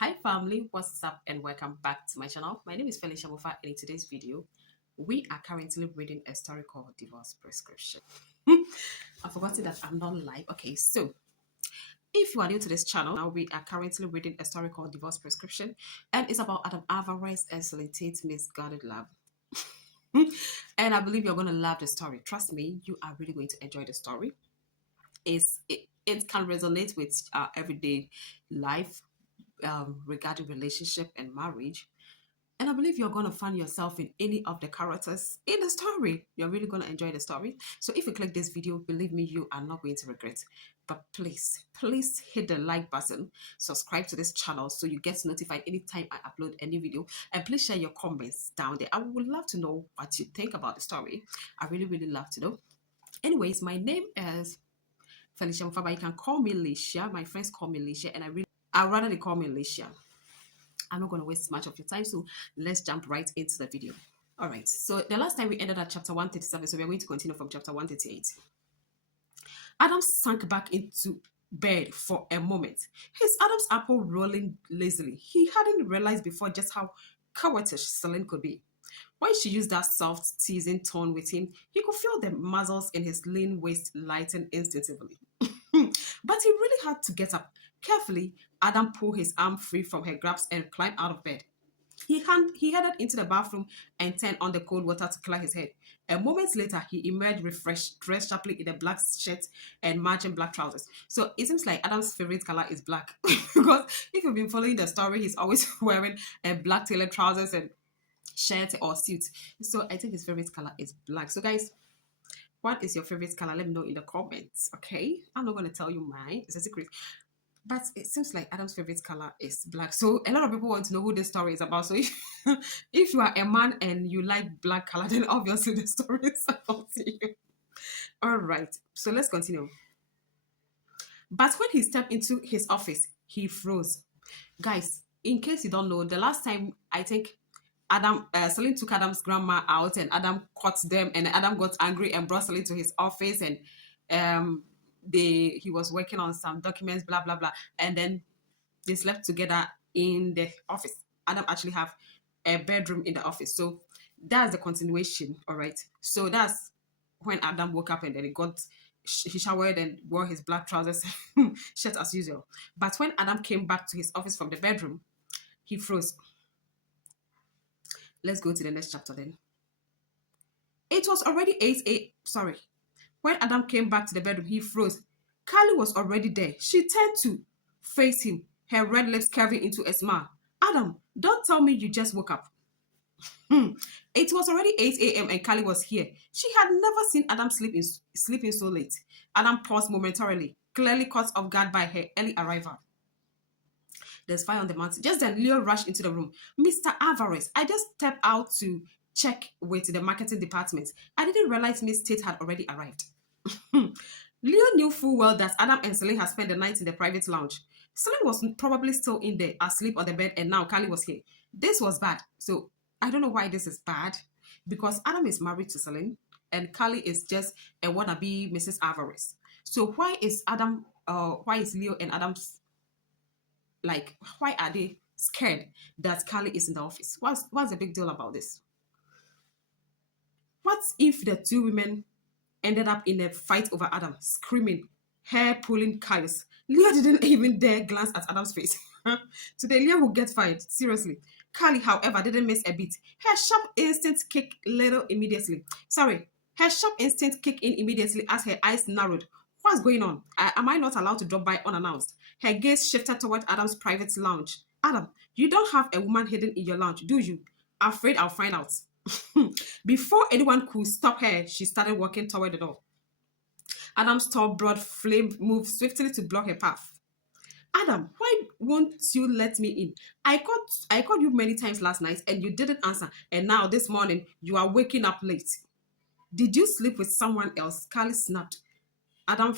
Hi family, what's up and welcome back to my channel. My name is Felicia Mofa and in today's video, we are currently reading a story called Divorce Prescription. I've forgotten that I'm not live. Okay, so if you are new to this channel, now we are currently reading a story called Divorce Prescription and it's about Adam Alvarez and Celine Tate's misguided love. And I believe you're going to love the story. Trust me, you are really going to enjoy the story. It can resonate with everyday life regarding relationship and marriage. And I believe you're going to find yourself in any of the characters in the story. You're really going to enjoy the story. So if you click this video, believe me, you are not going to regret. But please hit the like button, subscribe to this channel so you get notified anytime I upload a new video. And please share your comments down there. I would love to know what you think about the story. I really love to know. Anyways, my name is Felicia Mufaba. You can call me Alicia. My friends call me Alicia, and I'd rather they call me Alicia. I'm not going to waste much of your time, so let's jump right into the video. All right, so the last time we ended at chapter 137, so we're going to continue from chapter 138. Adam sank back into bed for a moment, his Adam's apple rolling lazily. He hadn't realized before just how coquettish Celine could be. When she used that soft, teasing tone with him, he could feel the muscles in his lean waist lighten instinctively. But he really had to get up. Carefully, Adam pulled his arm free from her grasp and climbed out of bed. He headed into the bathroom and turned on the cold water to clear his head. A moment later, he emerged refreshed, dressed sharply in a black shirt and matching black trousers. So it seems like Adam's favorite color is black. Because if you've been following the story, he's always wearing a black tailored trousers and shirt or suit. So I think his favorite color is black. So guys, what is your favorite color? Let me know in the comments. Okay, I'm not going to tell you mine. It's a secret. But it seems like Adam's favorite color is black. So a lot of people want to know who this story is about. So if you are a man and you like black color, then obviously the story is about you. All right. So let's continue. But when he stepped into his office, he froze. Guys, in case you don't know, the last time I think Celine took Adam's grandma out and Adam caught them and Adam got angry and brought Celine to his office and um he was working on some documents, blah blah blah, and then they slept together in the office. Adam actually have a bedroom in the office, so that's the continuation. All right, so that's when Adam woke up and then he showered and wore his black trousers shirt as usual. But when Adam came back to his office from the bedroom, he froze. Let's go to the next chapter then. It was already 8 a. Sorry. When Adam came back to the bedroom, he froze. Carly was already there. She turned to face him, her red lips curving into a smile. Adam, don't tell me you just woke up. It was already 8 a.m. and Carly was here. She had never seen Adam sleeping so late. Adam paused momentarily, clearly caught off guard by her early arrival. There's fire on the mountain. Just then, Leo rushed into the room. Mr. Alvarez, I just stepped out to check with the marketing department. I didn't realize Miss Tate had already arrived. Leo knew full well that Adam and Celine had spent the night in the private lounge. Celine was probably still in there, asleep on the bed, and now Carly was here. This was bad. So I don't know why this is bad, because Adam is married to Celine, and Carly is just a wannabe Mrs. Alvarez. So why is Leo and Adam's like, why are they scared that Carly is in the office? What's the big deal about this? What if the two women ended up in a fight over Adam, screaming, hair pulling chaos? Leo didn't even dare glance at Adam's face. Today, Leo will get fired. Seriously. Carly, however, didn't miss a beat. Her sharp instinct kicked immediately. Her sharp instinct kicked in immediately as her eyes narrowed. What's going on? Am I not allowed to drop by unannounced? Her gaze shifted toward Adam's private lounge. Adam, you don't have a woman hidden in your lounge, do you? Afraid I'll find out. Before anyone could stop her, she started walking toward the door. Adam's tall, broad flame moved swiftly to block her path. Adam, why won't you let me in? I called you many times last night and you didn't answer. And now this morning, you are waking up late. Did you sleep with someone else? Carly snapped. Adam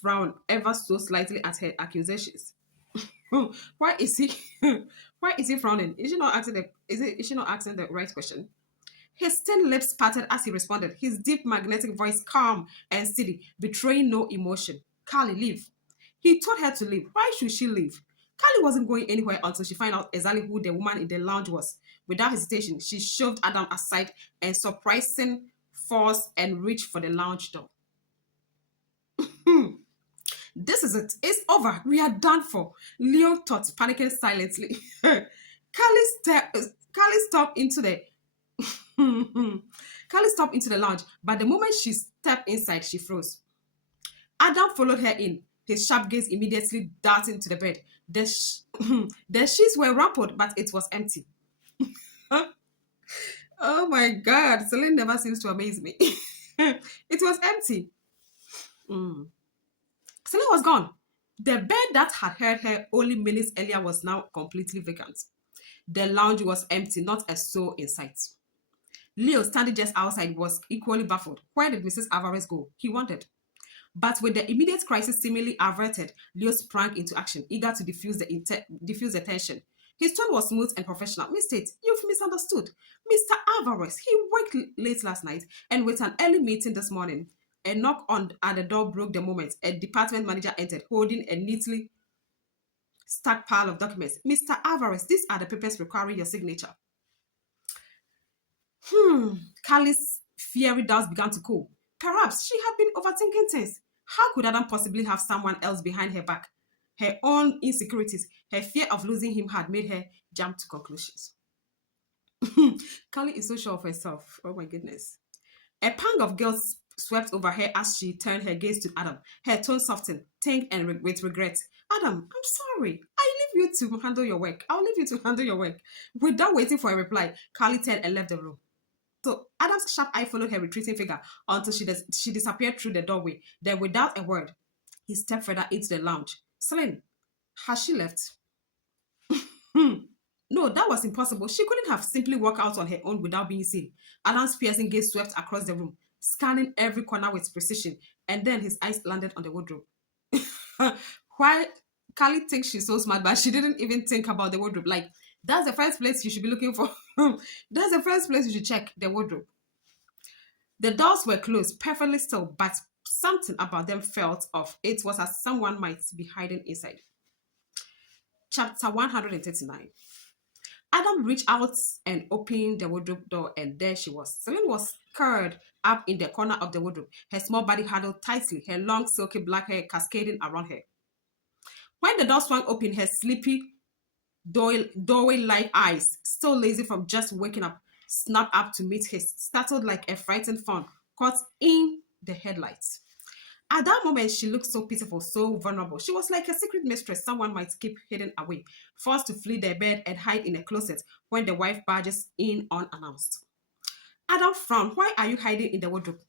frowned ever so slightly at her accusations. Why is he frowning? Is she not asking the right question? His thin lips parted as he responded, his deep magnetic voice calm and steady, betraying no emotion. Carly, leave. He told her to leave. Why should she leave? Callie wasn't going anywhere until she found out exactly who the woman in the lounge was. Without hesitation, she shoved Adam aside and surprising force and reached for the lounge door. This is it. It's over. We are done for. Leo thought, panicking silently. Callie stopped into the Callie stopped into the lounge, but the moment she stepped inside, she froze. Adam followed her in, his sharp gaze immediately darting to the bed. The sheets were rumpled, but it was empty. Oh my God, Celine never seems to amaze me. It was empty. Celine was gone. The bed that had held her only minutes earlier was now completely vacant. The lounge was empty, not a soul in sight. Leo, standing just outside, was equally baffled. Where did Mrs. Alvarez go? He wondered. But with the immediate crisis seemingly averted, Leo sprang into action, eager to diffuse the tension. His tone was smooth and professional. Miss Tate, you've misunderstood. Mr. Alvarez, he worked late last night and with an early meeting this morning. A knock at the door broke the moment. A department manager entered, holding a neatly stacked pile of documents. Mr. Alvarez, these are the papers requiring your signature. Callie's fiery doubts began to cool. Perhaps she had been overthinking things. How could Adam possibly have someone else behind her back? Her own insecurities, her fear of losing him had made her jump to conclusions. Callie is so sure of herself. Oh my goodness. A pang of guilt swept over her as she turned her gaze to Adam. Her tone softened, tinged and with regret. Adam, I'm sorry. I leave you to handle your work. I'll leave you to handle your work. Without waiting for a reply, Callie turned and left the room. So Adam's sharp eye followed her retreating figure until she disappeared through the doorway. Then, without a word, he stepped further into the lounge. Celine, has she left? No, that was impossible. She couldn't have simply walked out on her own without being seen. Adam's piercing gaze swept across the room, scanning every corner with precision, and then his eyes landed on the wardrobe. Why Callie thinks she's so smart, but she didn't even think about the wardrobe. Like, that's the first place you should be looking for. That's the first place you should check, the wardrobe. The doors were closed, perfectly still, but something about them felt off. It was as someone might be hiding inside. Chapter 139. Adam reached out and opened the wardrobe door, and there she was. Celine was curled up in the corner of the wardrobe, her small body huddled tightly, her long, silky black hair cascading around her. When the door swung open, her sleepy, doorway-like eyes, still lazy from just waking up, snapped up to meet his, startled like a frightened fawn caught in the headlights. At that moment, she looked so pitiful, so vulnerable. She was like a secret mistress someone might keep hidden away, forced to flee their bed and hide in a closet when the wife barges in unannounced. Adam frowned. Why are you hiding in the wardrobe?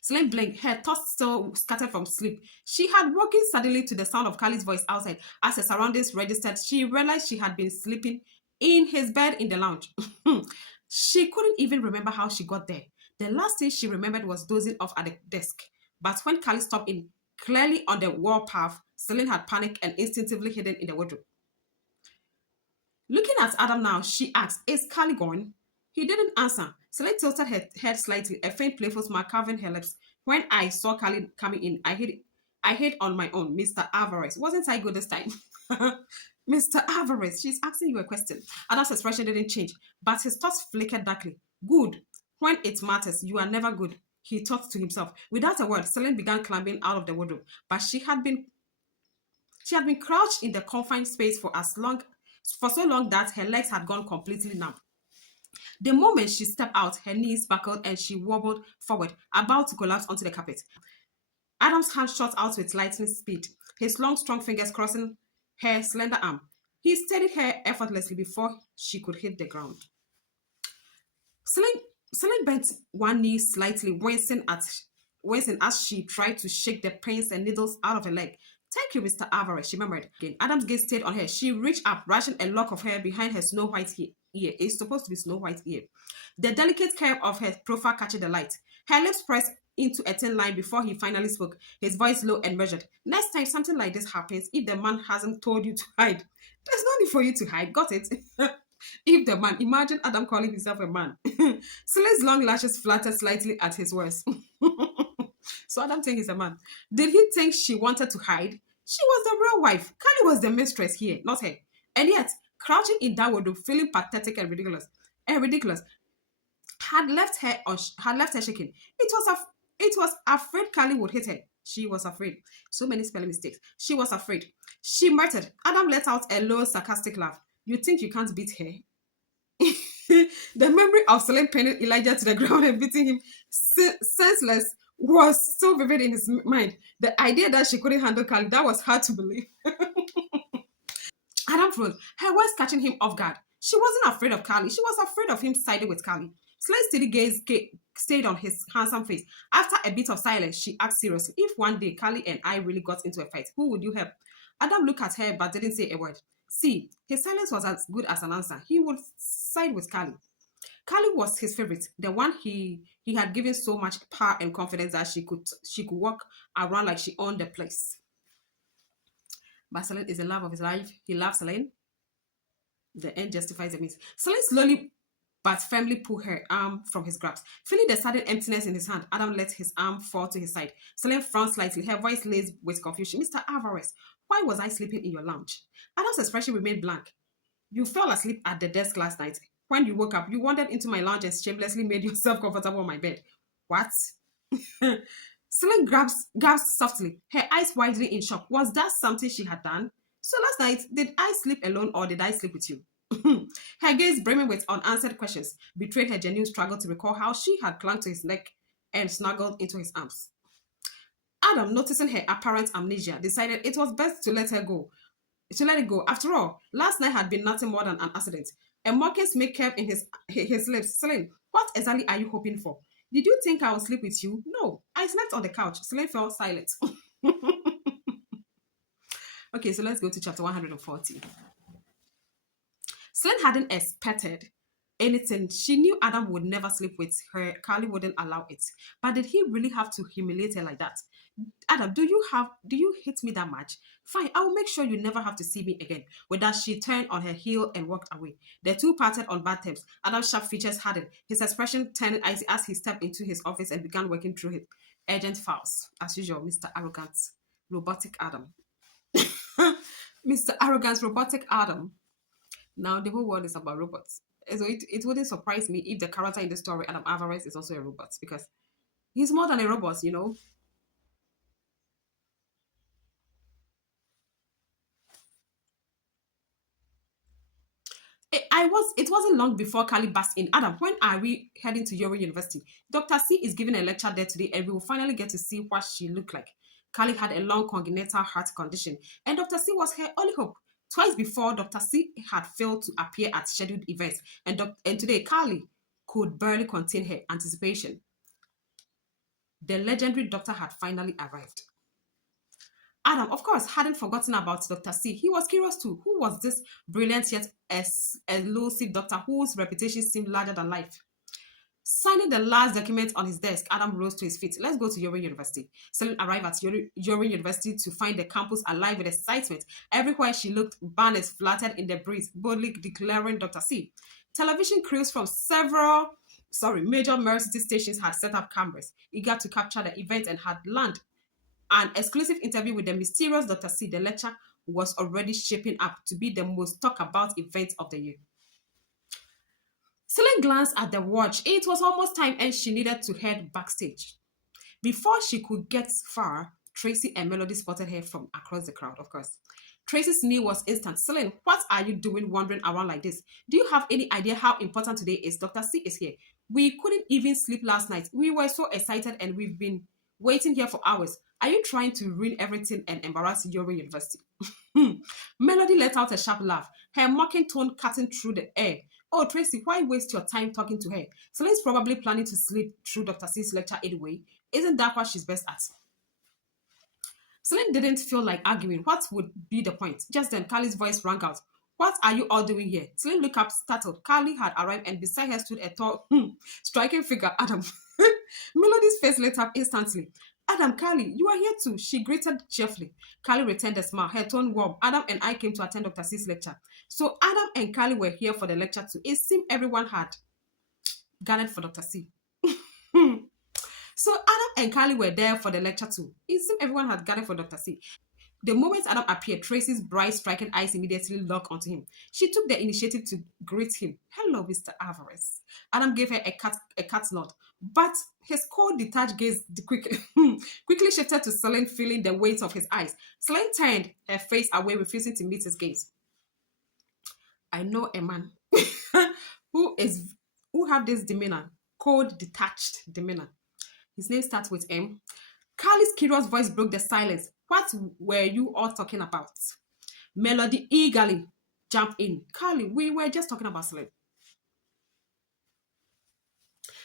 Celine blinked, her thoughts still scattered from sleep. She had woken suddenly to the sound of Callie's voice outside. As her surroundings registered, she realized she had been sleeping in his bed in the lounge. She couldn't even remember how she got there. The last thing she remembered was dozing off at the desk. But when Callie stopped in, clearly on the wall path, Celine had panicked and instinctively hidden in the wardrobe. Looking at Adam now, she asked, is Callie gone? He didn't answer. Celine tilted her head slightly, a faint playful smile carving her lips. When I saw Callie coming in, I hid on my own, Mr. Alvarez. Wasn't I good this time? Mr. Alvarez, she's asking you a question. Adam's expression didn't change, but his thoughts flickered darkly. Good. When it matters, you are never good, he thought to himself. Without a word, Celine began climbing out of the wardrobe, but she had been crouched in the confined space for so long that her legs had gone completely numb. The moment she stepped out, her knees buckled and she wobbled forward, about to collapse onto the carpet. Adam's hand shot out with lightning speed, his long, strong fingers crossing her slender arm. He steadied her effortlessly before she could hit the ground. Celine bent one knee slightly, wincing as she tried to shake the pins and needles out of her leg. Thank you, Mr. Alvarez, she murmured again. Adam's gaze stayed on her. She reached up, brushing a lock of hair behind her snow white ear. It's supposed to be snow white ear. The delicate curve of her profile catching the light. Her lips pressed into a thin line before he finally spoke, his voice low and measured. Next time something like this happens, if the man hasn't told you to hide, there's no need for you to hide. Got it? If the man, imagine Adam calling himself a man. Celine's long lashes fluttered slightly at his words. So Adam thinks he's a man. Did he think she wanted to hide? She was the real wife. Carly was the mistress here, not her. And yet, crouching in that wardrobe, feeling pathetic and ridiculous, had left her shaking. It was afraid Carly would hit her. She was afraid. So many spelling mistakes. She was afraid. She muttered. Adam let out a low, sarcastic laugh. You think you can't beat her? The memory of Celine pinning Elijah to the ground and beating him senseless was so vivid in his mind. The idea that she couldn't handle Carly, that was hard to believe. Adam froze, her words catching him off guard. She wasn't afraid of Carly. She was afraid of him siding with Carly. Slade's steady gaze stayed on his handsome face. After a bit of silence, she asked seriously, if one day Carly and I really got into a fight, who would you help? Adam looked at her but didn't say a word. See, his silence was as good as an answer. He would side with Carly. Carly was his favorite, the one he had given so much power and confidence that she could walk around like she owned the place. But Celine is the love of his life. He loves Celine. The end justifies the means. Celine slowly but firmly pulled her arm from his grasp. Feeling the sudden emptiness in his hand, Adam let his arm fall to his side. Celine frowned slightly, her voice laced with confusion. Mr. Alvarez, why was I sleeping in your lounge? Adam's expression remained blank. You fell asleep at the desk last night. When you woke up, you wandered into my lounge and shamelessly made yourself comfortable on my bed. What? Celine gasped softly, her eyes widening in shock. Was that something she had done? So last night, did I sleep alone or did I sleep with you? Her gaze brimming with unanswered questions betrayed her genuine struggle to recall how she had clung to his neck and snuggled into his arms. Adam, noticing her apparent amnesia, decided it was best to let her go. To let it go. After all, last night had been nothing more than an accident. A mocking smirk curved in his lips. Celine, what exactly are you hoping for? Did you think I would sleep with you? No, I slept on the couch. Celine fell silent. Okay, so let's go to chapter 140. Celine hadn't expected anything. She knew Adam would never sleep with her. Carly wouldn't allow it. But did he really have to humiliate her like that? Adam, do you hate me that much? Fine, I will make sure you never have to see me again. With that, she turned on her heel and walked away. The two parted on bad terms. Adam's sharp features hardened. His expression turned icy as he stepped into his office and began working through his urgent files. As usual, Mr. Arrogant, robotic Adam. Mr. Arrogant, robotic Adam. Now, the whole world is about robots. So it wouldn't surprise me if the character in the story, Adam Alvarez, is also a robot because he's more than a robot, you know. It wasn't long before Kali burst in. Adam, when are we heading to Yoru University? Dr. C is giving a lecture there today and we will finally get to see what she looked like. Kali had a long congenital heart condition and Dr. C was her only hope. Twice before, Dr. C had failed to appear at scheduled events and today Kali could barely contain her anticipation. The legendary doctor had finally arrived. Adam, of course, hadn't forgotten about Dr. C. He was curious too. Who was this brilliant yet elusive doctor whose reputation seemed larger than life? Signing the last document on his desk, Adam rose to his feet. Let's go to Yorin University. Celine arrived at Yorin University to find the campus alive with excitement. Everywhere she looked, banners fluttered in the breeze, boldly declaring Dr. C. Television crews from major Mercity stations had set up cameras, eager to capture the event and had landed an exclusive interview with the mysterious Dr. C. The lecture was already shaping up to be the most talked about event of the year. Celine glanced at the watch. It was almost time and she needed to head backstage. Before she could get far, Tracy and Melody spotted her from across the crowd, of course. Tracy's knee was instant. Celine, what are you doing wandering around like this? Do you have any idea how important today is? Dr. C is here. We couldn't even sleep last night. We were so excited and we've been waiting here for hours. Are you trying to ruin everything and embarrass your university? Melody let out a sharp laugh, her mocking tone cutting through the air. Oh, Tracy, why waste your time talking to her? Celine's probably planning to sleep through Dr. C's lecture anyway. Isn't that what she's best at? Celine didn't feel like arguing. What would be the point? Just then, Carly's voice rang out. What are you all doing here? Celine looked up, startled. Carly had arrived and beside her stood a tall, striking figure, Adam. Melody's face lit up instantly. Adam, Carly, you are here too. She greeted cheerfully. Carly returned a smile, her tone warm. Adam and I came to attend Dr. C's lecture. So Adam and Carly were here for the lecture too. It seemed everyone had gathered for Dr. C. So Adam and Carly were there for the lecture too. It seemed everyone had gathered for Dr. C. The moment Adam appeared, Tracy's bright, striking eyes immediately locked onto him. She took the initiative to greet him. "Hello, Mr. Alvarez." Adam gave her a cat nod, but his cold, detached gaze quickly shifted to Celine, feeling the weight of his eyes. Celine turned her face away, refusing to meet his gaze. "I know a man who have this demeanor, cold, detached demeanor. His name starts with M." Carly's curious voice broke the silence. "What were you all talking about?" Melody eagerly jumped in. "Carly, we were just talking about sleep."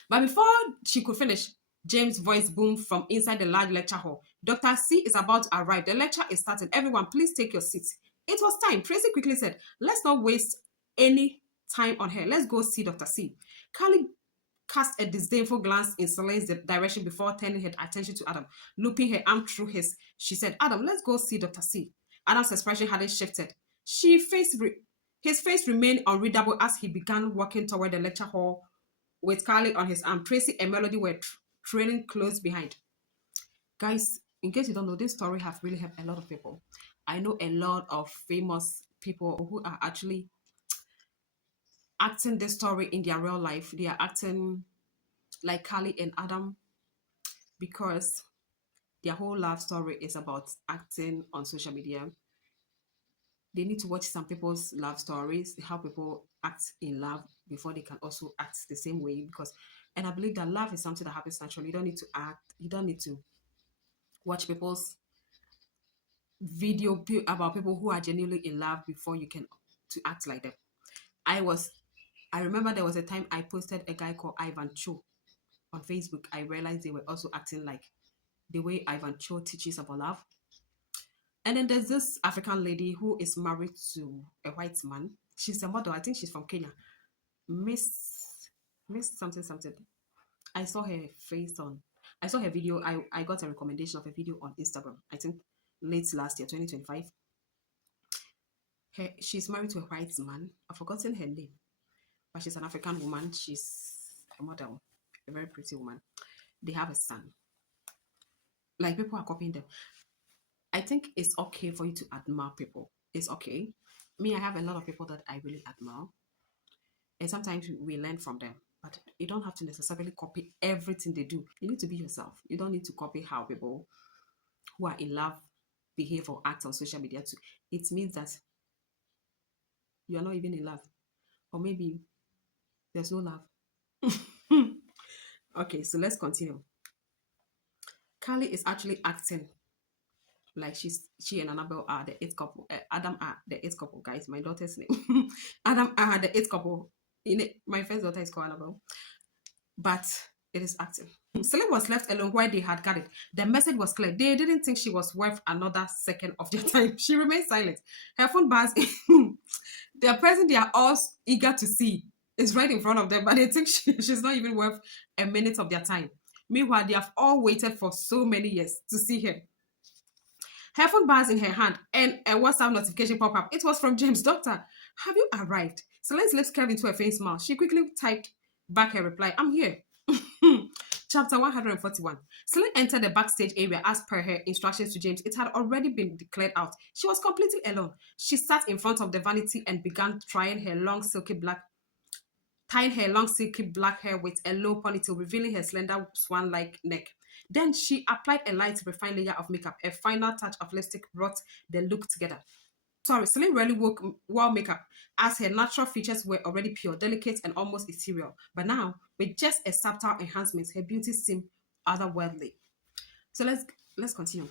But before she could finish, James' voice boomed from inside the large lecture hall. "Dr. C is about to arrive. The lecture is starting. Everyone, please take your seats." It was time. Tracy quickly said, "Let's not waste any time on her. Let's go see Dr. C." Carly cast a disdainful glance in Celine's direction before turning her attention to Adam. Looping her arm through his, she said, "Adam, let's go see Dr. C." Adam's expression hadn't shifted. His face remained unreadable as he began walking toward the lecture hall with Carly on his arm. Tracy and Melody were trailing close behind. Guys, in case you don't know, this story has really helped a lot of people. I know a lot of famous people who are actually acting this story in their real life. They are acting like Carly and Adam because their whole love story is about acting on social media. They need to watch some people's love stories, how people act in love before they can also act the same way. Because, and I believe that love is something that happens naturally. You don't need to act, you don't need to watch people's video about people who are genuinely in love before you can to act like them. I remember there was a time I posted a guy called Ivan Cho on Facebook. I realized they were also acting like the way Ivan Cho teaches about love. And then there's this African lady who is married to a white man. She's a model. I think she's from Kenya. Miss something something. I saw her face on. I saw her video. I got a recommendation of a video on Instagram. I think late last year, 2025. She's married to a white man. I've forgotten her name, but she's an African woman. She's a model, a very pretty woman. They have a son. Like, people are copying them. I think it's okay for you to admire people. It's okay. Me, I have a lot of people that I really admire. And sometimes we learn from them. But you don't have to necessarily copy everything they do. You need to be yourself. You don't need to copy how people who are in love behave or act on social media too. It means that you are not even in love. Or maybe there's no love. Okay, so let's continue. Carly is actually acting like she and Annabelle are the eighth couple. Adam are the eighth couple, guys. My daughter's name. Adam are the eighth couple. My first daughter is called Annabelle. But it is acting. Celine was left alone while they had gathered. The message was clear. They didn't think she was worth another second of their time. She remained silent. Her phone buzzed. The person they are all eager to see is right in front of them, but they think she's not even worth a minute of their time. Meanwhile, they have all waited for so many years to see her. Her phone buzzed in her hand and a WhatsApp notification popped up. It was from James. "Doctor, have you arrived?" Celine's lips curved into a faint smile. She quickly typed back her reply, "I'm here." Chapter 141. Celine entered the backstage area as per her instructions to James. It had already been declared out. She was completely alone. She sat in front of the vanity and began tying her long silky black hair with a low ponytail, revealing her slender swan-like neck. Then she applied a light, refined layer of makeup. A final touch of lipstick brought the look together. Celine rarely wore makeup, as her natural features were already pure, delicate, and almost ethereal. But now, with just a subtle enhancement, her beauty seemed otherworldly. So let's continue.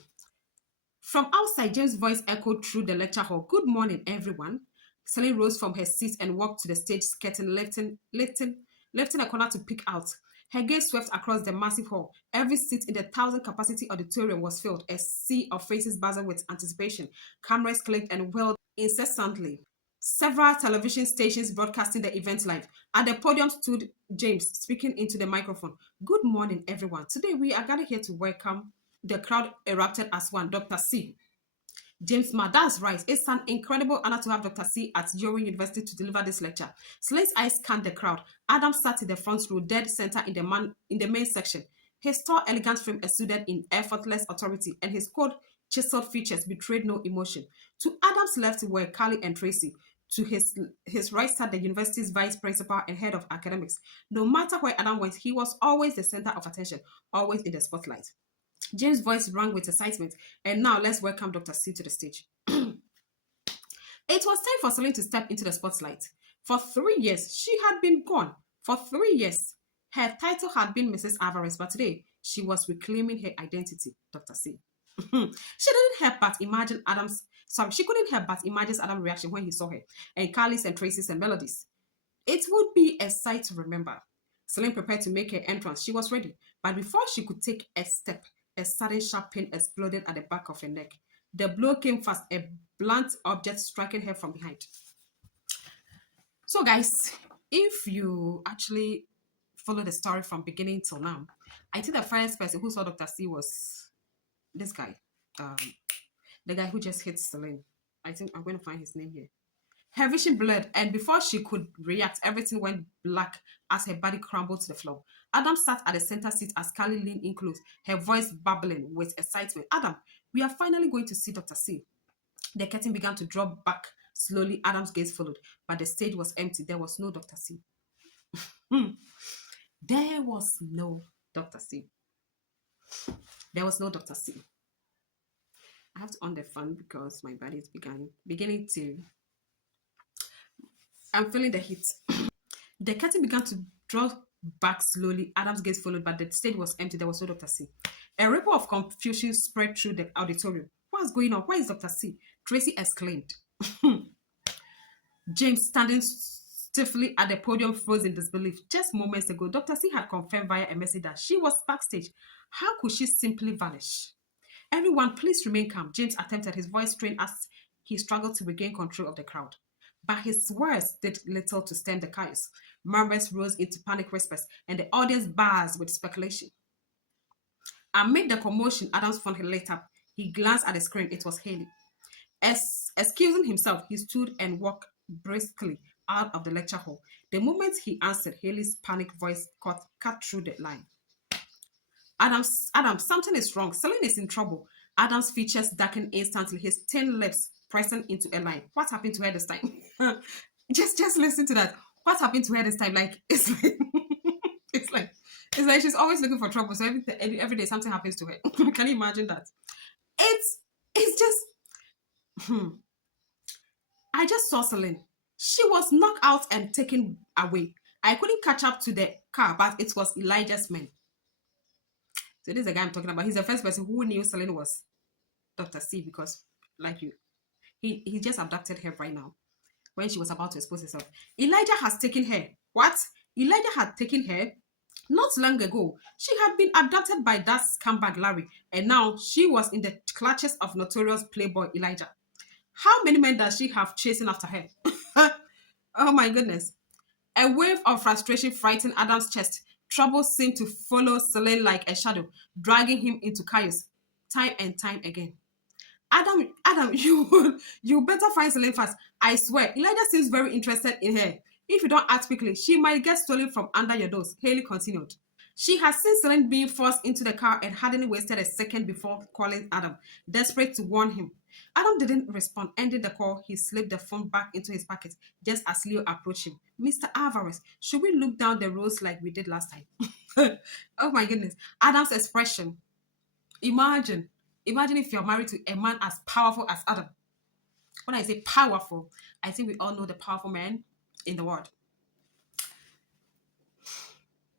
From outside, James' voice echoed through the lecture hall. "Good morning, everyone." Celine rose from her seat and walked to the stage, skirting, lifting a corner to peek out. Her gaze swept across the massive hall. Every seat in the 1,000-capacity auditorium was filled, a sea of faces buzzing with anticipation. Cameras clicked and whirled incessantly. Several television stations broadcasting the event live. At the podium stood James, speaking into the microphone. "Good morning, everyone. Today we are gathered here to welcome..." The crowd erupted as one. "Dr. C." James Ma, "That's right. It's an incredible honor to have Dr. C at Yorin University to deliver this lecture." Celine's eyes scanned the crowd. Adam sat in the front row, dead center in the main section. His tall, elegant frame exuded in effortless authority, and his cold, chiseled features betrayed no emotion. To Adam's left were Carly and Tracy. To his right sat the university's vice principal and head of academics. No matter where Adam went, he was always the center of attention, always in the spotlight. James' voice rang with excitement. And now let's welcome Dr. C to the stage. It was time for Celine to step into the spotlight. For 3 years, she had been gone. For 3 years, her title had been Mrs. Alvarez, but today she was reclaiming her identity, Dr. C. She didn't help but imagine Adam's. Sorry, she couldn't help but imagine Adam's reaction when he saw her, and Carly's and Tracy's and Melody's. It would be a sight to remember. Celine prepared to make her entrance. She was ready, but before she could take a step, a sudden sharp pain exploded at the back of her neck. The blow came fast, a blunt object striking her from behind. So, guys, if you actually follow the story from beginning till now, I think the first person who saw Dr. C was this guy, the guy who just hit Celine. I think I'm going to find his name here. Her vision blurred, and before she could react, everything went black as her body crumbled to the floor. Adam sat at the center seat as Carly leaned in close, her voice bubbling with excitement. Adam, we are finally going to see Dr. C. The curtain began to drop back slowly. Adam's gaze followed, but the stage was empty. There was no Dr. C. There was no Dr. C. There was no Dr. C. I have to on the fan because my body is beginning to. I'm feeling the heat. The curtain began to draw back slowly. Adam's gaze followed, but the stage was empty. There was no Dr. C. A ripple of confusion spread through the auditorium. What's going on? Where is Dr. C? Tracy exclaimed. James, standing stiffly at the podium, froze in disbelief. Just moments ago, Dr. C had confirmed via a message that she was backstage. How could she simply vanish? Everyone, please remain calm. James attempted, his voice strained as he struggled to regain control of the crowd. But his words did little to stem the chaos. Murmurs rose into panic whispers, and the audience buzzed with speculation. Amid the commotion, Adam's phone lit up. He glanced at the screen. It was Haley. Excusing himself, he stood and walked briskly out of the lecture hall. The moment he answered, Haley's panicked voice cut through the line. Adam, something is wrong. Celine is in trouble. Adam's features darkened instantly, his thin lips pressing into a line. What happened to her this time? just listen to that. What happened to her this time? Like it's like she's always looking for trouble. So every day something happens to her. Can you imagine that? It's just. I just saw Celine. She was knocked out and taken away. I couldn't catch up to the car, but it was Elijah's men. So this is the guy I'm talking about. He's the first person who knew Celine was Dr. C because, like you, he just abducted her right now when she was about to expose herself. Elijah has taken her. What? Elijah had taken her not long ago. She had been abducted by that scumbag Larry, and now she was in the clutches of notorious playboy Elijah. How many men does she have chasing after her? Oh my goodness. A wave of frustration frightened Adam's chest. Trouble seemed to follow Celine like a shadow, dragging him into chaos time and time again. Adam, you better find Celine fast. I swear, Elijah seems very interested in her. If you don't act quickly, she might get stolen from under your doors, Haley continued. She had seen Celine being forced into the car and hadn't wasted a second before calling Adam, desperate to warn him. Adam didn't respond. Ending the call, he slipped the phone back into his pocket just as Leo approached him. Mr. Alvarez, should we look down the roads like we did last time? Oh my goodness. Adam's expression. Imagine if you're married to a man as powerful as Adam. When I say powerful, I think we all know the powerful men in the world.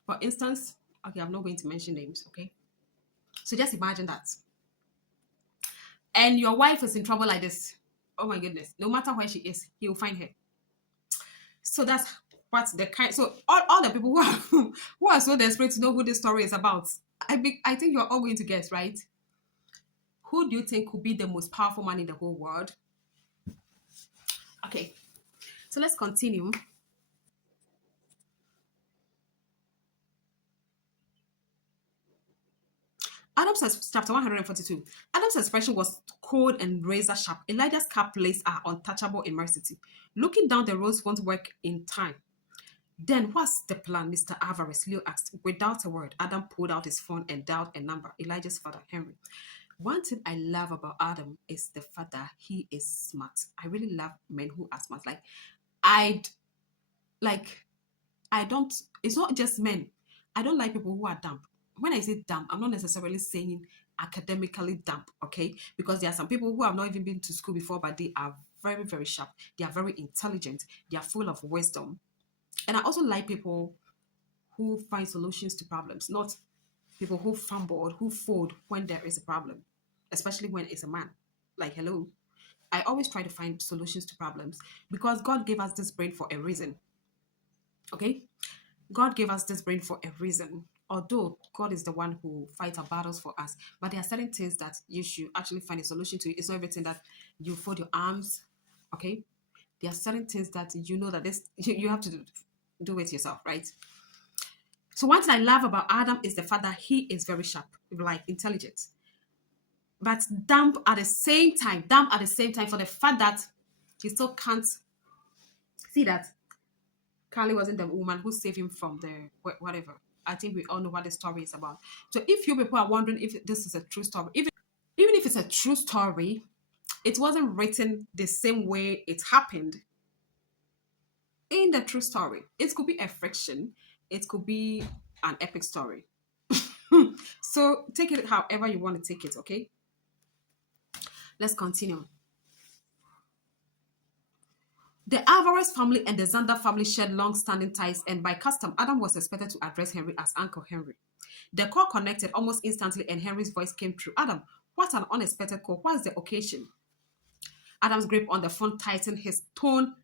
For instance, okay, I'm not going to mention names, okay? So just imagine that. And your wife is in trouble like this. Oh my goodness. No matter where she is, he will find her. So that's what the kind. So all the people who are so desperate to know who this story is about, I think you're all going to guess, right? Who do you think could be the most powerful man in the whole world? Okay. So let's continue. Adam's chapter 142. Adam's expression was cold and razor sharp. Elijah's cap plates are untouchable in mercy. Looking down the roads won't work in time. Then what's the plan, Mr. Alvarez? Leo asked. Without a word, Adam pulled out his phone and dialed a number. Elijah's father, Henry. One thing I love about Adam is the fact that he is smart. I really love men who are smart. I'd like I don't, it's not just men. I don't like people who are dumb. When I say dumb, I'm not necessarily saying academically dumb, okay? Because there are some people who have not even been to school before, but they are very, very sharp. They are very intelligent. They are full of wisdom. And I also like people who find solutions to problems, not people who fumble, who fold when there is a problem, especially when it's a man. Like, hello. I always try to find solutions to problems because God gave us this brain for a reason, okay? God gave us this brain for a reason. Although God is the one who fights our battles for us, but there are certain things that you should actually find a solution to. It's not everything that you fold your arms, okay? There are certain things that you know that this you have to do it yourself, right? So one thing I love about Adam is the fact that he is very sharp, like intelligent, but dumb at the same time. Dumb at the same time for the fact that he still can't see that Carly wasn't the woman who saved him from the whatever. I think we all know what the story is about. So if you people are wondering if this is a true story, even if it's a true story, it wasn't written the same way it happened in the true story. It could be a fiction, it could be an epic story. So take it however you want to take it, okay? Let's continue. The Alvarez family and the Zander family shared long-standing ties, and by custom, Adam was expected to address Henry as Uncle Henry. The call connected almost instantly, and Henry's voice came through. Adam, what an unexpected call. What is the occasion? Adam's grip on the phone tightened, his tone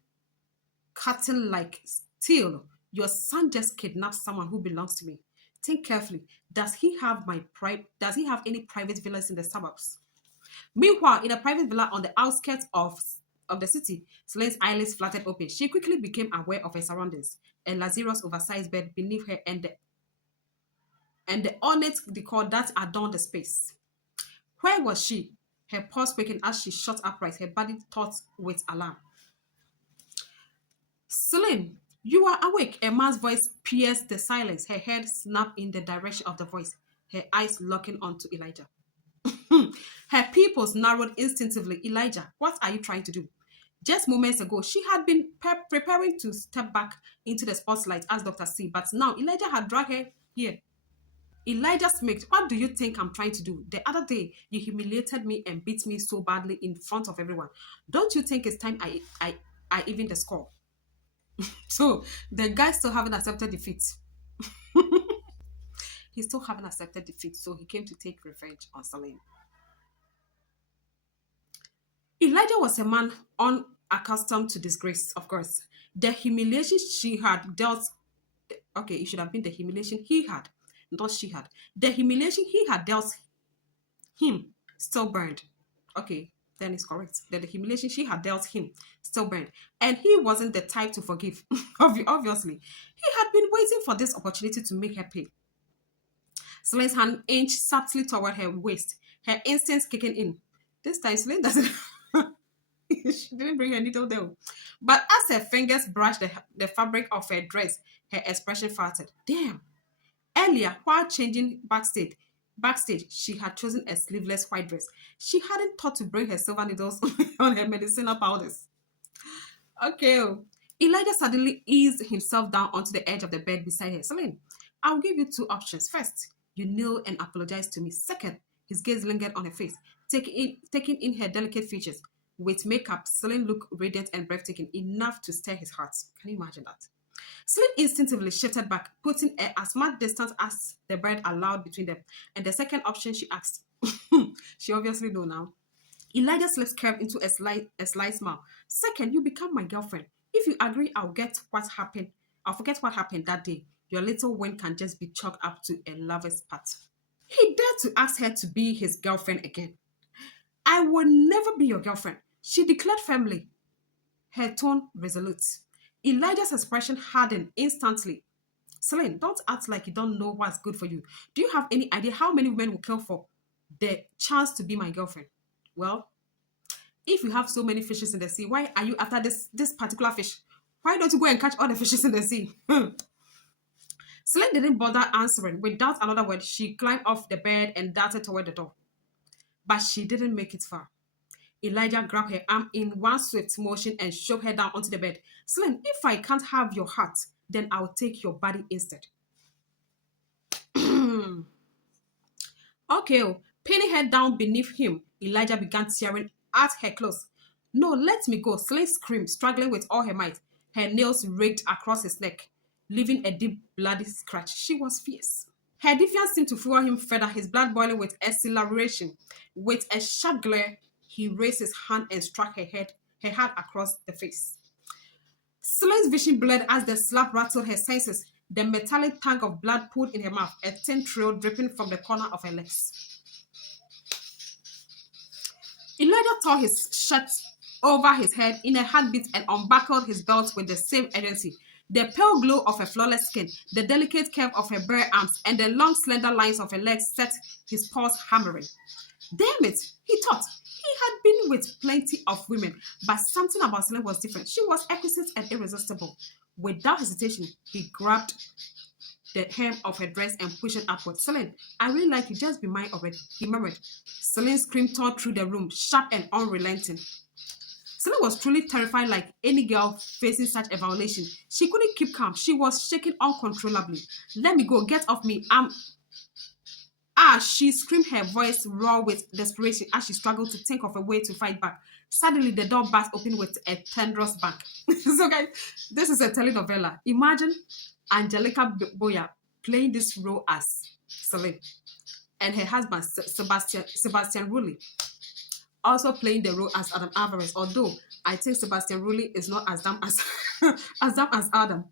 cutting like steel. Your son just kidnapped someone who belongs to me. Think carefully. Does he have any private villas in the suburbs? Meanwhile, in a private villa on the outskirts of the city, Celine's eyelids fluttered open. She quickly became aware of her surroundings. A Lazarus oversized bed beneath her and the ornate decor that adorned the space. Where was she? Her pulse quaking as she shot upright, her body taut with alarm. Celine, you are awake. A man's voice pierced the silence. Her head snapped in the direction of the voice, her eyes locking onto Elijah. Her pupils narrowed instinctively. Elijah, what are you trying to do? Just moments ago, she had been preparing to step back into the spotlight as Dr. C, but now Elijah had dragged her here. Elijah smirked. What do you think I'm trying to do? The other day, you humiliated me and beat me so badly in front of everyone. Don't you think it's time I even the score? So the guy still haven't accepted defeat. He still haven't accepted defeat, so he came to take revenge on Salim. Elijah was a man unaccustomed to disgrace, of course. The humiliation she had dealt, okay, it should have been the humiliation he had, not she had. The humiliation he had dealt him still burned. Okay, then it's correct. That the humiliation she had dealt him still burned. And he wasn't the type to forgive, obviously. He had been waiting for this opportunity to make her pay. Celine's hand inched subtly toward her waist, her instincts kicking in. This time, Celine doesn't. She didn't bring her needle there. But as her fingers brushed the fabric of her dress, her expression faltered. Damn. Earlier, while changing backstage, she had chosen a sleeveless white dress. She hadn't thought to bring her silver needles on her medicinal powders. Okay. Elijah suddenly eased himself down onto the edge of the bed beside her. Celine, I'll give you two options. First, you kneel and apologize to me. Second, his gaze lingered on her face, taking in her delicate features. With makeup, Celine looked radiant and breathtaking, enough to stir his heart. Can you imagine that? Celine instinctively shifted back, putting as much distance as the bed allowed between them. And the second option she asked, she obviously know now. Elijah's lips curved into a slight smile. Second, you become my girlfriend. If you agree, I'll get what happened. I'll forget what happened that day. Your little win can just be chalked up to a lover's part. He dared to ask her to be his girlfriend again. I will never be your girlfriend, she declared firmly, her tone resolute. Elijah's expression hardened instantly. Celine, don't act like you don't know what's good for you. Do you have any idea how many women will kill for the chance to be my girlfriend? Well, if you have so many fishes in the sea, why are you after this particular fish? Why don't you go and catch all the fishes in the sea? Celine didn't bother answering. Without another word, she climbed off the bed and darted toward the door. but she didn't make it far. Elijah grabbed her arm in one swift motion and shoved her down onto the bed. Celine, if I can't have your heart, then I'll take your body instead. Okay, pinning her down beneath him, Elijah began tearing at her clothes. No, let me go, Celine screamed, struggling with all her might. Her nails raked across his neck, leaving a deep bloody scratch. She was fierce. Her defiance seemed to fuel him further, his blood boiling with exhilaration. With a sharp glare, he raised his hand and struck her hand across the face. Celine's vision blurred as the slap rattled her senses. The metallic tank of blood poured in her mouth, a thin trail dripping from the corner of her legs. Elijah tore his shirt over his head in a heartbeat and unbuckled his belt with the same urgency. The pale glow of her flawless skin, the delicate curve of her bare arms, and the long, slender lines of her legs set his pulse hammering. Damn it, he thought. He had been with plenty of women, but something about Celine was different. She was exquisite and irresistible. Without hesitation, he grabbed the hem of her dress and pushed it upward. Celine, I really like you. Just be mine already, he murmured. Celine screamed tore through the room, sharp and unrelenting. Celine was truly terrified, like any girl facing such a violation. She couldn't keep calm. She was shaking uncontrollably. Let me go. Get off me. She screamed, her voice raw with desperation as she struggled to think of a way to fight back. Suddenly, the door burst open with a thunderous bang. So, guys, this is a telenovela. Imagine Angelica Boyer playing this role as Celine, and her husband, Sebastian Rulli, also playing the role as Adam Alvarez, although I think Sebastian Rulli is not as dumb as, as dumb as Adam.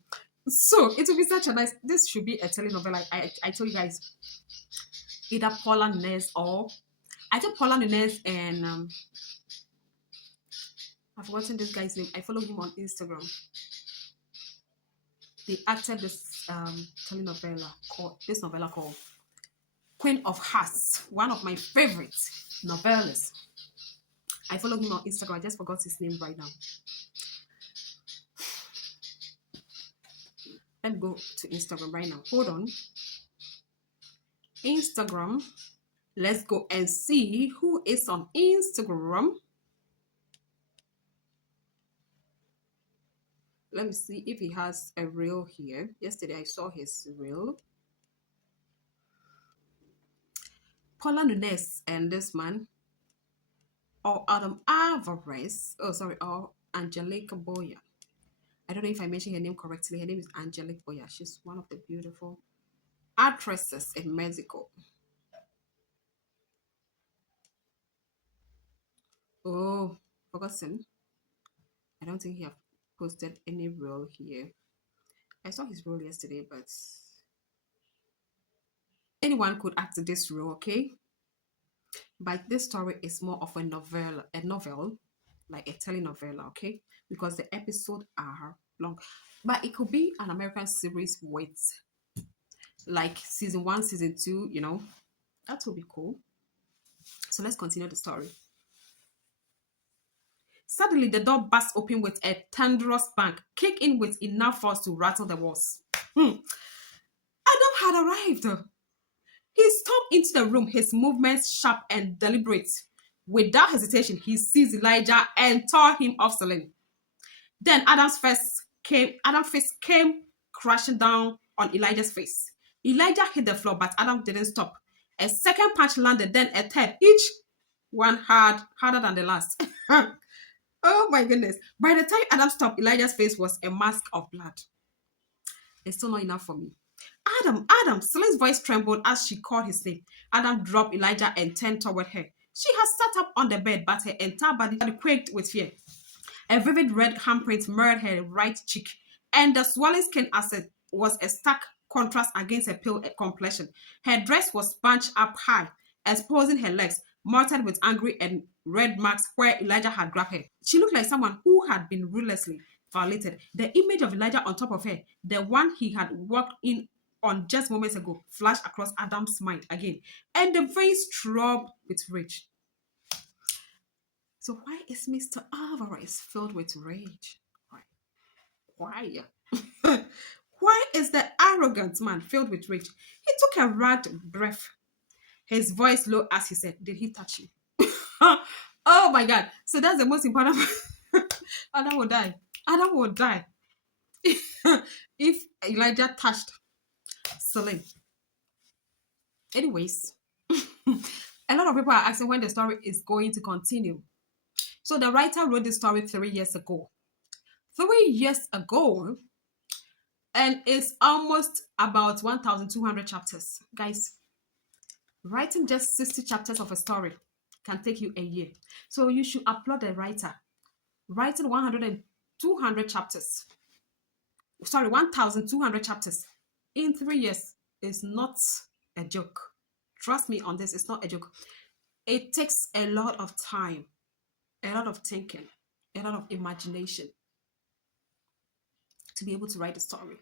So, it will be such a nice, this should be a telenovela. I told you guys, either Paula Nunez or I think Paula Nunez and I've forgotten this guy's name. I follow him on Instagram. They acted this telenovela called Queen of Hearts, one of my favorite novellas. I follow him on Instagram. I just forgot his name right now. Let me go to Instagram right now. Hold on. Instagram. Let's go and see who is on Instagram. Let me see if he has a reel here. Yesterday I saw his reel. Paula Nunez and this man, or Adam Alvarez, or Angelica Boyer. I don't know if I mentioned her name correctly. Her name is Angelica Boyer. She's one of the beautiful actresses in Mexico. Oh, forgotten. I don't think he have posted any role here. I saw his role yesterday, but anyone could act this role, okay? But this story is more of a novel, like a telenovela, okay? Because the episodes are long. But it could be an American series with like season 1, season 2, you know. That would be cool. So let's continue the story. Suddenly, the door burst open with a thunderous bang, kicked in with enough force to rattle the walls. Adam had arrived. He stomped into the room, his movements sharp and deliberate. Without hesitation, he seized Elijah and tore him off Celine. Then Adam's fist came crashing down on Elijah's face. Elijah hit the floor, but Adam didn't stop. A second punch landed, then a third, each one harder than the last. Oh my goodness. By the time Adam stopped, Elijah's face was a mask of blood. It's still not enough for me. Adam, Celine's voice trembled as she called his name. Adam dropped Elijah and turned toward her. She had sat up on the bed, but her entire body quaked with fear. A vivid red handprint mirrored her right cheek, and the swollen skin was a stark contrast against her pale complexion. Her dress was bunched up high, exposing her legs, mottled with angry and red marks where Elijah had grabbed her. She looked like someone who had been ruthlessly violated. The image of Elijah on top of her, the one he had walked in on just moments ago, flashed across Adam's mind again, and the veins throbbed with rage. So why is Mr. Alvarez filled with rage? Why? Why is the arrogant man filled with rage? He took a ragged breath, his voice low as he said, "Did he touch you?" Oh my God. So that's the most important. Adam will die. Adam will die if Elijah touched Celine. Anyways, a lot of people are asking when the story is going to continue. So the writer wrote this story 3 years ago. 3 years ago, and it's almost about 1,200 chapters. Guys, writing just 60 chapters of a story can take you a year. So you should applaud the writer. Writing 100 and 200 chapters, sorry, 1,200 chapters in 3 years is not a joke. Trust me on this, it's not a joke. It takes a lot of time, a lot of thinking, a lot of imagination to be able to write a story.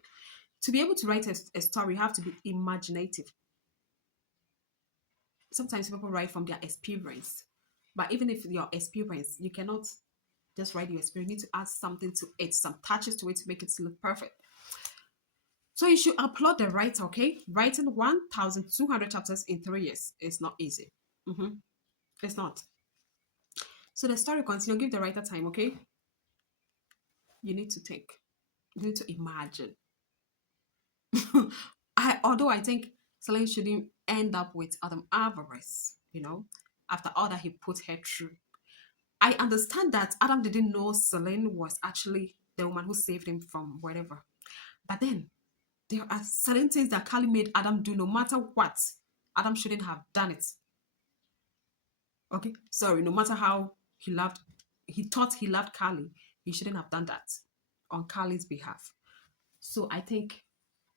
To be able to write a story, you have to be imaginative. Sometimes people write from their experience, but even if your experience, you cannot just write your experience. You need to add something to it, some touches to it to make it look perfect. So you should applaud the writer, okay? Writing 1,200 chapters in 3 years is not easy. It's not. So the story continues. Give the writer time, okay? You need to think. You need to imagine. Although I think Celine shouldn't end up with Adam Alvarez, after all that he put her through. I understand that Adam didn't know Celine was actually the woman who saved him from whatever. But then there are certain things that Kali made Adam do. No matter what, Adam shouldn't have done it. Okay, sorry. No matter how he thought he loved Kali, he shouldn't have done that on Kali's behalf. So I think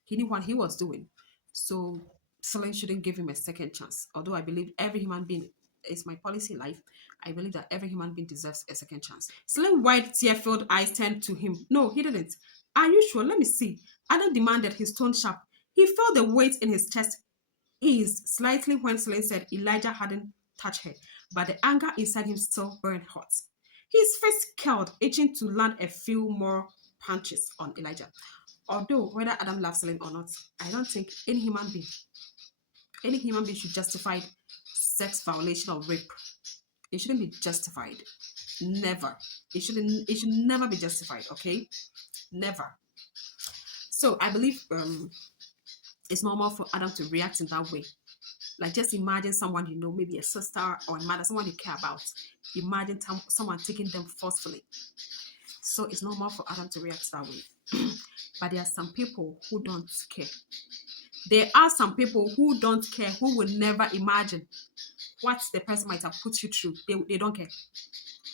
he knew what he was doing. So Celine shouldn't give him a second chance. Although I believe every human being, it's my policy in life, I believe that every human being deserves a second chance. Celine wide, tear-filled eyes turned to him. No, he didn't. Are you sure? Let me see. Adam demanded, his tone sharp. He felt the weight in his chest ease slightly when Celine said Elijah hadn't touched her, but the anger inside him still burned hot. His face curled, itching to land a few more punches on Elijah. Although whether Adam loves Celine or not, I don't think any human being should justify sex violation or rape. It shouldn't be justified. Never. It should never be justified, okay? Never. So I believe it's normal for Adam to react in that way. Like, just imagine someone maybe a sister or a mother, someone you care about. Imagine someone taking them forcefully. So it's normal for Adam to react that way. But there are some people who don't care. There are some people who don't care, who will never imagine what the person might have put you through. They don't care.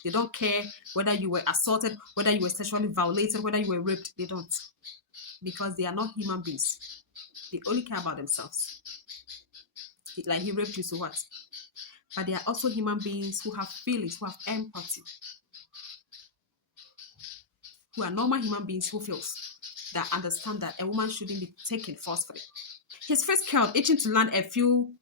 They don't care whether you were assaulted, whether you were sexually violated, whether you were raped. They don't. Because they are not human beings. They only care about themselves. Like, he raped you, so what? But there are also human beings who have feelings, who have empathy, who are normal human beings who feels, that understand that a woman shouldn't be taken forcefully. His face curled, itching to land a few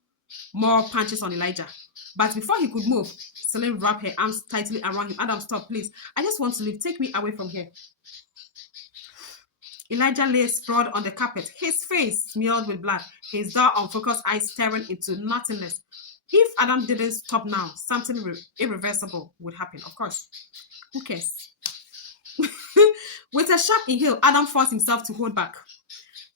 more punches on Elijah. But before he could move, Celine wrapped her arms tightly around him. Adam, stop, please. I just want to leave. Take me away from here. Elijah lay sprawled on the carpet, his face smeared with blood, his dull, unfocused eyes staring into nothingness. If Adam didn't stop now, something irreversible would happen. Of course. Who cares? With a sharp inhale, Adam forced himself to hold back.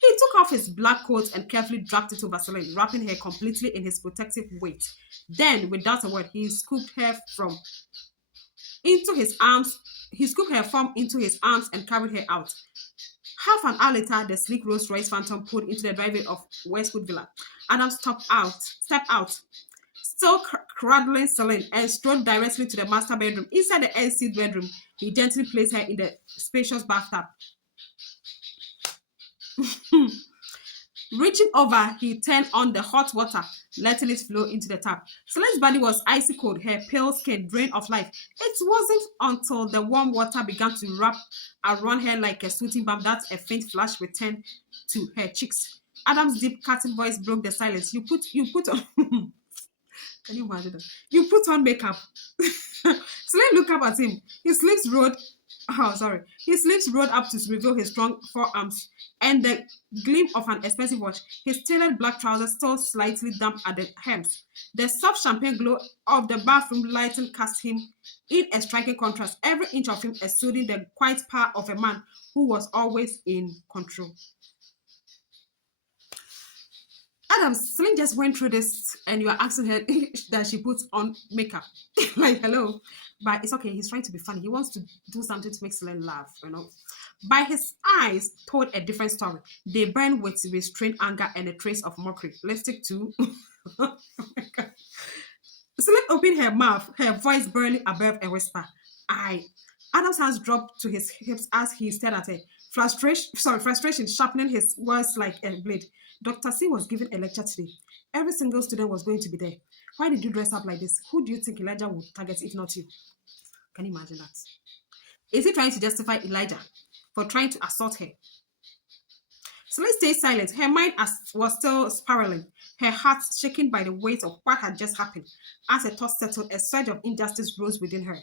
He took off his black coat and carefully draped it over Celine, wrapping her completely in his protective weight. Then, without a word, he scooped her from into his arms. He scooped her from into his arms and carried her out. Half an hour later, the sleek Rolls Royce Phantom pulled into the driveway of Westwood Villa. Adam stepped out, still cradling Celine, and strode directly to the master bedroom. Inside the air-sealed bedroom, he gently placed her in the spacious bathtub. Reaching over, he turned on the hot water, letting it flow into the tap. Celine's body was icy cold, her pale skin drained of life. It wasn't until the warm water began to wrap around her like a soothing balm that a faint flush returned to her cheeks. Adam's deep, cutting voice broke the silence. You put on... Can you imagine that? You put on makeup. Celine looked up at him. His lips rolled Oh, sorry. His sleeves rolled up to reveal his strong forearms and the gleam of an expensive watch. His tailored black trousers still slightly damp at the hems. The soft champagne glow of the bathroom lighting cast him in a striking contrast, every inch of him exuding the quiet power of a man who was always in control. Adam, Celine just went through this and you are asking her that she puts on makeup. Like, hello. But it's okay. He's trying to be funny. He wants to do something to make Celine laugh, you know. But his eyes told a different story. They burned with restrained anger and a trace of mockery. Let's stick to. Oh my God. Celine opened her mouth, her voice barely above a whisper. I. Adam's hands dropped to his hips as he stared at her. Frustration sharpening his words like a blade. Dr. C was giving a lecture today. Every single student was going to be there. Why did you dress up like this? Who do you think Elijah would target if not you? Can you imagine that? Is he trying to justify Elijah for trying to assault her? Celine stayed silent. Her mind was still spiraling, her heart shaken by the weight of what had just happened. As her thoughts settled, a surge of injustice rose within her.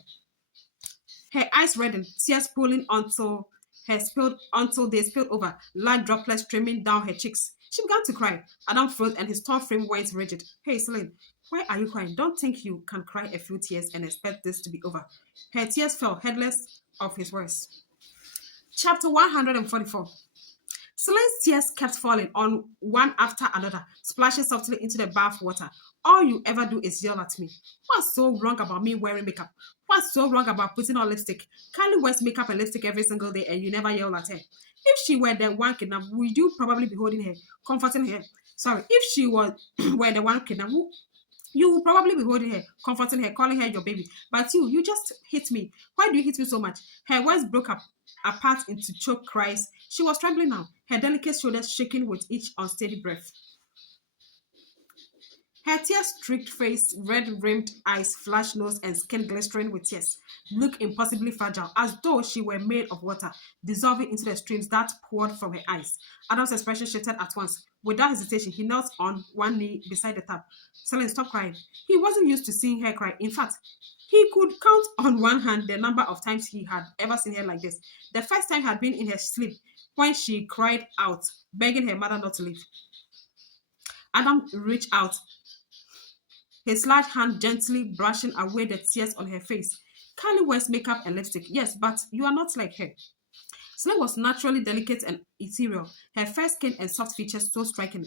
Her eyes reddened, tears pooling until they spilled over, large droplets streaming down her cheeks. She began to cry. Adam froze and his tall frame went rigid. Hey, Celine, why are you crying? Don't think you can cry a few tears and expect this to be over. Her tears fell, heedless of his words. Chapter 144. Celine's tears kept falling on one after another, splashing softly into the bath water. All you ever do is yell at me. What's so wrong about me wearing makeup? What's so wrong about putting on lipstick? Kylie wears makeup and lipstick every single day and you never yell at her. If she were the one kidnapped, would you probably be holding her, comforting her? Sorry, if she was were the one kidnapped, you will probably be holding her, comforting her, calling her your baby. But you just hit me. Why do you hit me so much? Her words broke up apart into choked cries. She was trembling now, her delicate shoulders shaking with each unsteady breath. Her tear-streaked face, red-rimmed eyes, flushed nose, and skin glistering with tears, looked impossibly fragile, as though she were made of water, dissolving into the streams that poured from her eyes. Adam's expression shifted at once. Without hesitation, he knelt on one knee beside the tub. Celine, stop crying. He wasn't used to seeing her cry. In fact, he could count on one hand the number of times he had ever seen her like this. The first time had been in her sleep, when she cried out, begging her mother not to leave. Adam reached out, his large hand gently brushing away the tears on her face. Kylie wears makeup and lipstick, yes, but you are not like her. Celine was naturally delicate and ethereal, her fair skin and soft features so striking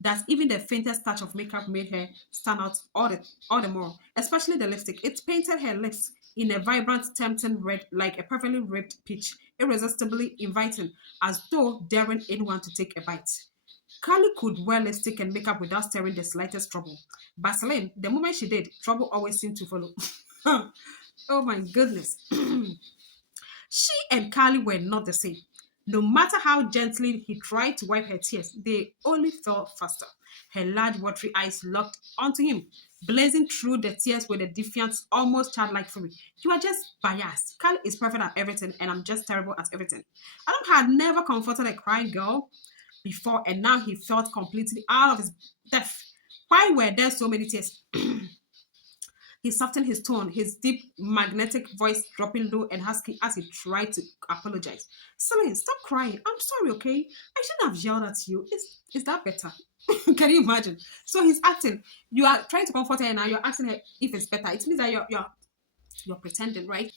that even the faintest touch of makeup made her stand out all the more, especially the lipstick. It painted her lips in a vibrant, tempting red like a perfectly ripped peach, irresistibly inviting, as though daring anyone to take a bite. Carly could wear lipstick and makeup without stirring the slightest trouble. But Celine, the moment she did, trouble always seemed to follow. Oh my goodness. She and Carly were not the same. No matter how gently he tried to wipe her tears, they only fell faster. Her large, watery eyes locked onto him, blazing through the tears with a defiant, almost childlike fury. You are just biased. Carly is perfect at everything, and I'm just terrible at everything. Adam had never comforted a crying girl before, and now he felt completely out of his depth. Why were there so many tears? He softened his tone, his deep, magnetic voice dropping low and husky as he tried to apologize. Celine, stop crying. I'm sorry, okay? I shouldn't have yelled at you. Is that better? Can you imagine? So he's acting. You are trying to comfort her and now you're asking her if it's better. It means that you're pretending, right?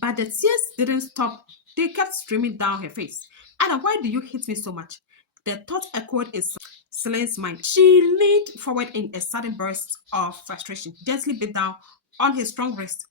But the tears didn't stop. They kept streaming down her face. Anna, why do you hit me so much? The thought echoed in Celine's mind. She leaned forward in a sudden burst of frustration, gently bit down on his strong wrist.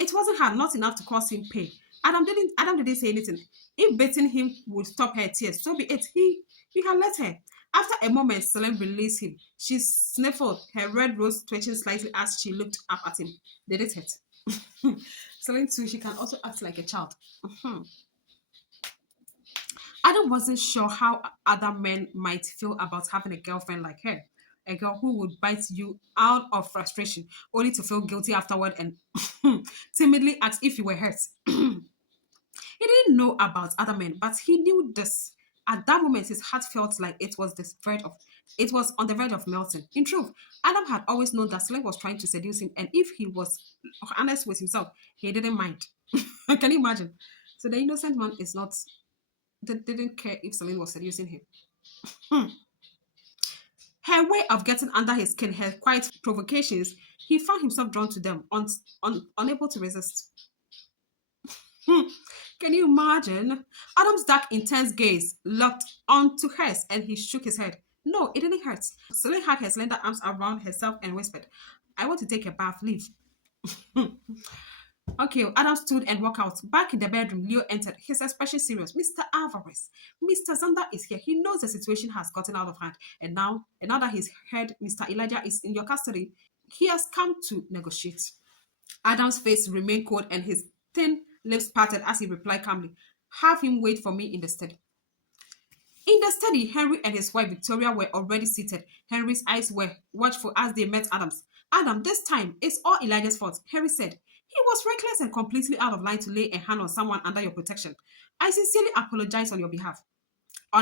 It wasn't hard, not enough to cause him pain. Adam didn't say anything. If beating him would stop her tears, so be it. He had let her. After a moment, Celine released him. She sniffled, her red rose twitching slightly as she looked up at him. Did it hurt? Celine too, she can also act like a child. Adam wasn't sure how other men might feel about having a girlfriend like her. A girl who would bite you out of frustration, only to feel guilty afterward and timidly ask if you were hurt. He didn't know about other men, but he knew this. At that moment, his heart felt like it was on the verge of melting. In truth, Adam had always known that Celine was trying to seduce him, and if he was honest with himself, he didn't mind. Can you imagine? So the innocent man is not, they didn't care if Celine was seducing him. Hmm. Her way of getting under his skin, her quiet provocations, he found himself drawn to them, unable to resist. Hmm. Can you imagine? Adam's dark, intense gaze locked onto hers and he shook his head. No, it didn't hurt. Celine had her slender arms around herself and whispered, I want to take a bath, leave. Okay, Adam stood and walked out. Back in the bedroom, Leo entered, his expression serious. Mr. Alvarez, Mr. Zander is here. He knows the situation has gotten out of hand. And now that he's heard Mr. Elijah is in your custody, he has come to negotiate. Adam's face remained cold and his thin lips parted as he replied calmly, have him wait for me in the study. In the study, Henry and his wife Victoria were already seated. Henry's eyes were watchful as they met Adam's. Adam, this time, it's all Elijah's fault, Henry said. He was reckless and completely out of line to lay a hand on someone under your protection. I sincerely apologize on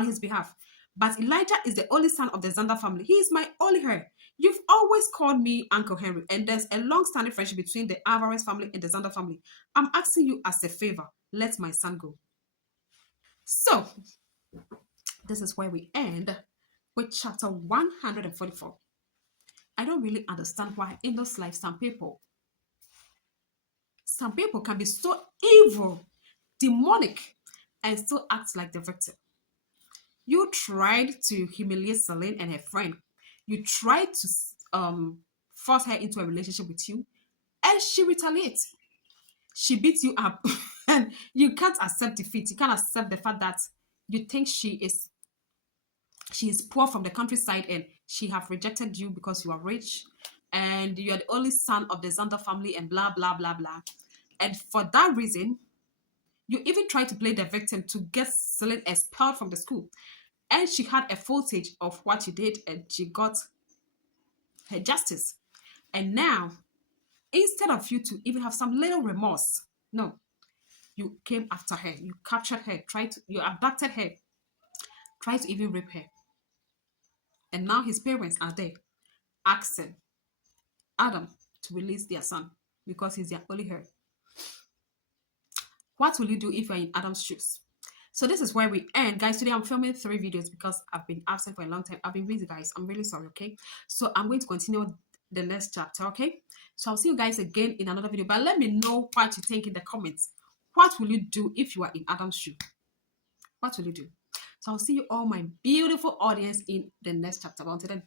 his behalf. But Elijah is the only son of the Zander family. He is my only heir. You've always called me Uncle Henry, and there's a long-standing friendship between the Alvarez family and the Zander family. I'm asking you as a favor, let my son go. So, this is where we end with chapter 144. I don't really understand why in this life some people can be so evil, demonic, and still act like the victim. You tried to humiliate Celine and her friend. You tried to force her into a relationship with you, and she retaliates. She beats you up, and you can't accept defeat. You can't accept the fact that you think she is poor from the countryside and she have rejected you because you are rich and you are the only son of the Zander family and blah blah blah blah. And for that reason, you even tried to play the victim to get Celine expelled from the school. And she had a footage of what you did and she got her justice. And now, instead of you to even have some little remorse, no, you came after her, you captured her, you abducted her, tried to even rape her. And now his parents are there asking Adam to release their son because he's their only heir. What will you do if you're in Adam's shoes? So this is where we end. Guys, today I'm filming 3 videos because I've been absent for a long time. I've been busy, guys. I'm really sorry, okay? So I'm going to continue the next chapter, okay? So I'll see you guys again in another video. But let me know what you think in the comments. What will you do if you are in Adam's shoe? What will you do? So I'll see you all, my beautiful audience, in the next chapter. Until then,